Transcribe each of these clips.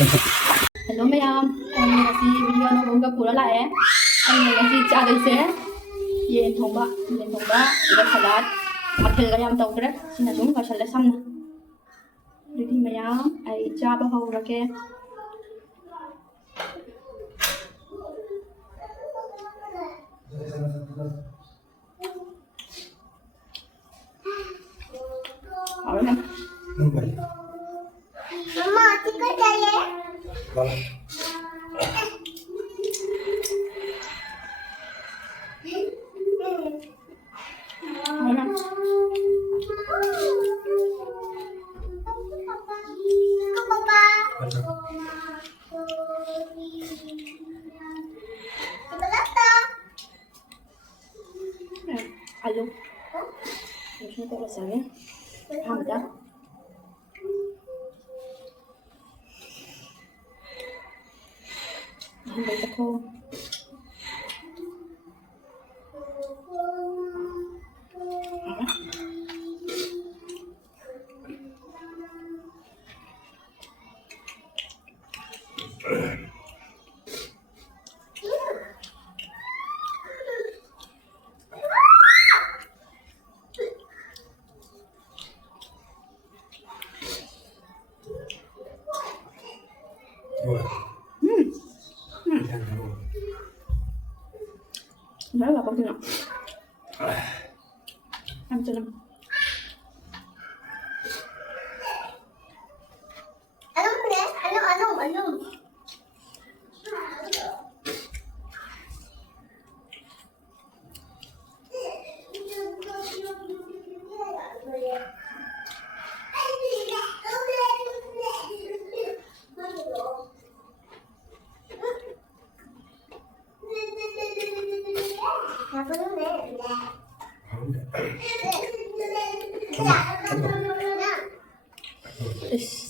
Hello ma'am, anh ngasi video nó cũng gặp pura lại anh ngasi cha đây sẽ yen thongba iba salad mathil ga yam tawdre sina sum ka shalla samna ready ma'am ai cha ba ho rake और ना मम्मा chicken चाहिए और ना पापा आलू उसमें तो मसाले हम dah Hambal ako. Đó là con nào? Ăn cho năm. Anong.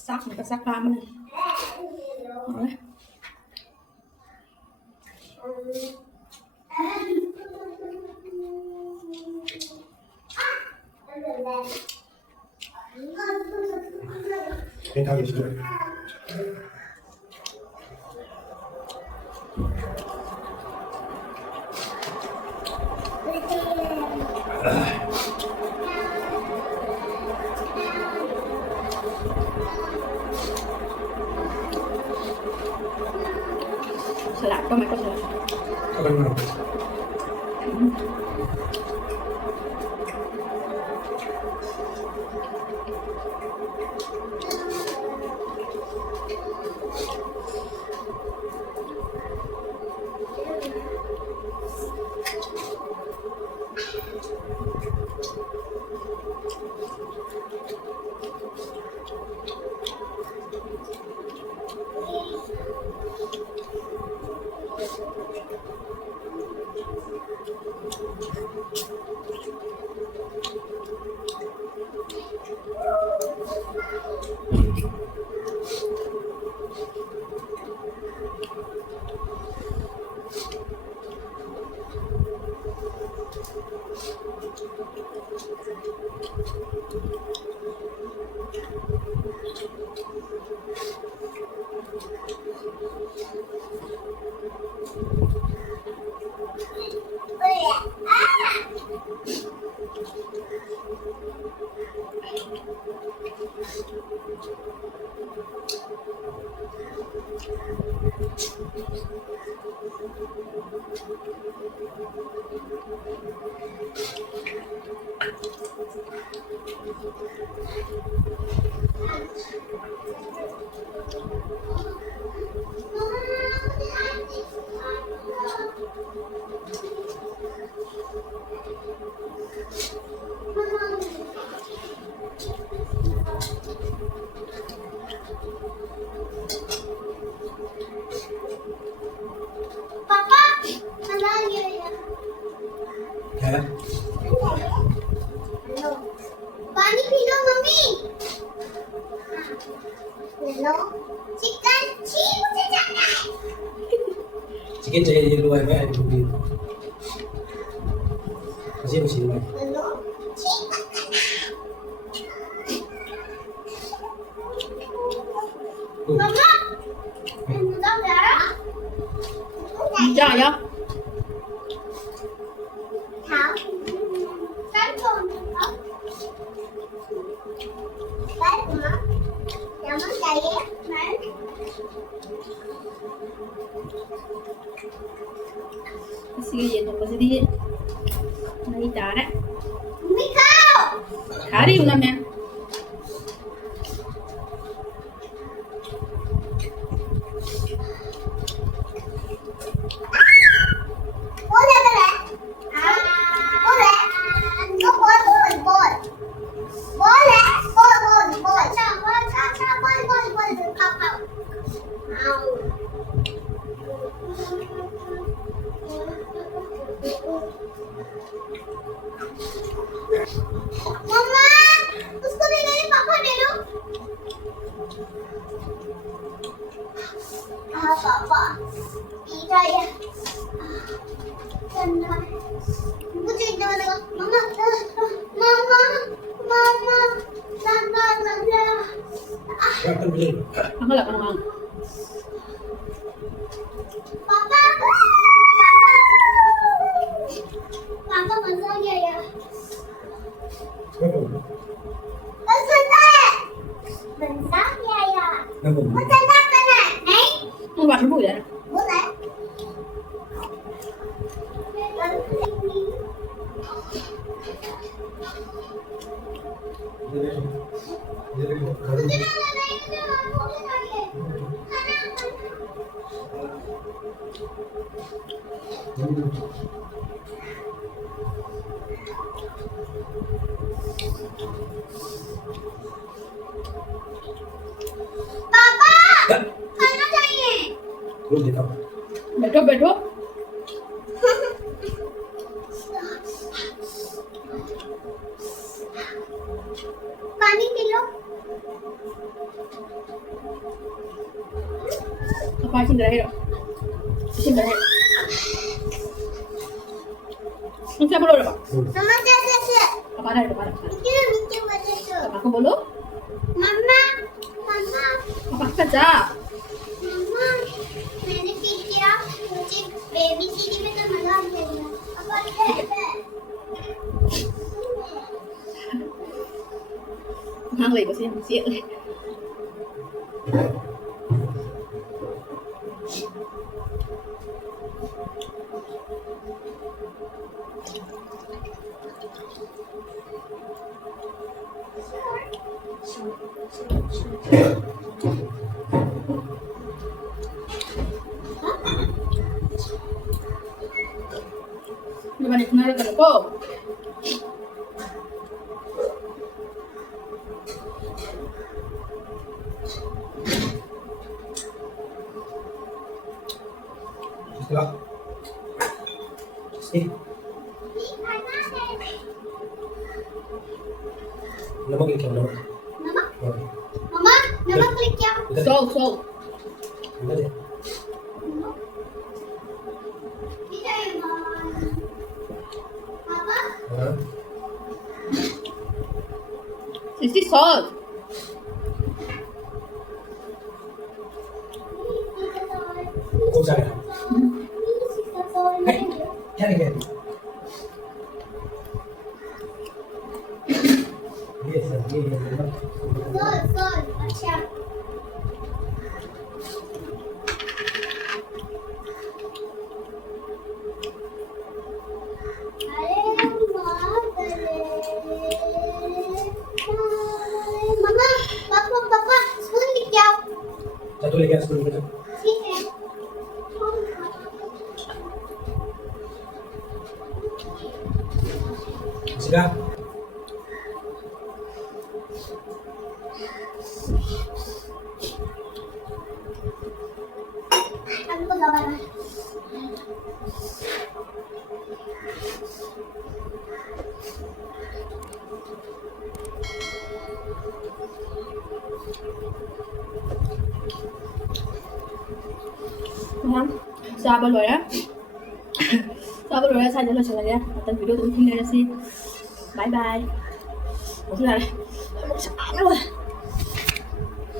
Sắc người ta sắc ram này. Đấy. Cái thao gì rồi? Salad có mấy con salad. Có bên nào? है? पानी पी लो मम्मी। लो chicken छी मुझे जाना है। Chicken चाहिए ये लो है मैं भी मुझे मछली में लो मम्मा Dạ dạ. Thảo Cánh con ốc Đấy mà Dạ món đầy á Đấy Sige yan tong kasi di. Nakita na. Mikaw Hari mo naman. Boleh boleh Boleh Kau boleh boleh Boleh Boleh Boleh Kau Mau Mama, उसको दे दे पापा दे दो पापा पीता है ठंडा मुझे इतना लगा मम्मा मम्मा मम्मा ठंडा ठंडा Makan dulu. Ang hala ka naman. पापा पापा मजा आ गया यार Kenapa? बस ठंडा है मजा आ गया यार Kenapa? वो ठंडा करना है नहीं Ang bakit mo yan? boleh पापा खाना चाहिए Belum kita. Beto, beto. पानी P low Apa sih terakhir? Sih terakhir. Nung siya bolo ba? मम्मा कैसे Kapada, kapada. क्यों नीचे बचे तो Ako bolo? मम्मा मम्मा Apa ka sa? मम्मा मैंने पी लिया मुझे बेबी सीडी में तो मजा आ गया अब कैसे Hang lagi kasi yung siya. Nabalik na rin ka na po. Setelah. Nama kita nama. नमक Oh, मम्मा नमक लेके आओ udah. Salt, salt. Udah deh. इधर है पापा Hah? Is this salt? Kau saya. Hey, cari kan. Yes, yes. सॉल सॉल अच्छा अरे मम्मा पापा पापा स्पून लेके आओ Satu lagi yang sebelum kita. ठीक है Sudah. हमको दबा Ayan. Sabal wala. Sabal wala sa dalo sa lagya. At ang video ito tingnan na si. Bye bye. Wala. Ano?